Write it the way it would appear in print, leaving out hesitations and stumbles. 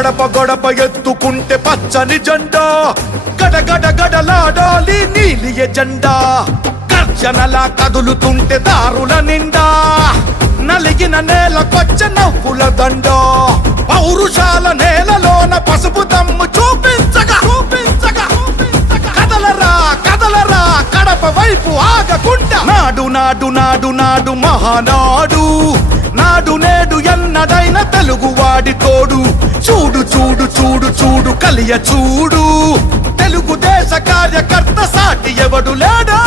గడప గడప ఎత్తుకుంటే పచ్చని జెండా గడగడ గడలాడాలి నీలి ఎజెండా గర్జనలా కదులుతుంటే దారుల నిండా నలిగిన నేలకొచ్చ నవ్వుల దండ పౌరుషాల నేలలోన పసుపు దమ్ము చూపించగా కదలరా కదలరా కడప వైపు ఆగకుండా నాడు నాడు నాడు నాడు మహానాడు నాడు నేడు ఎన్నడైన తెలుగువాడి తోడు చూడు చూడు చూడు చూడు కలియ చూడు తెలుగుదేశ కార్యకర్త సాటి ఎవడు లేడా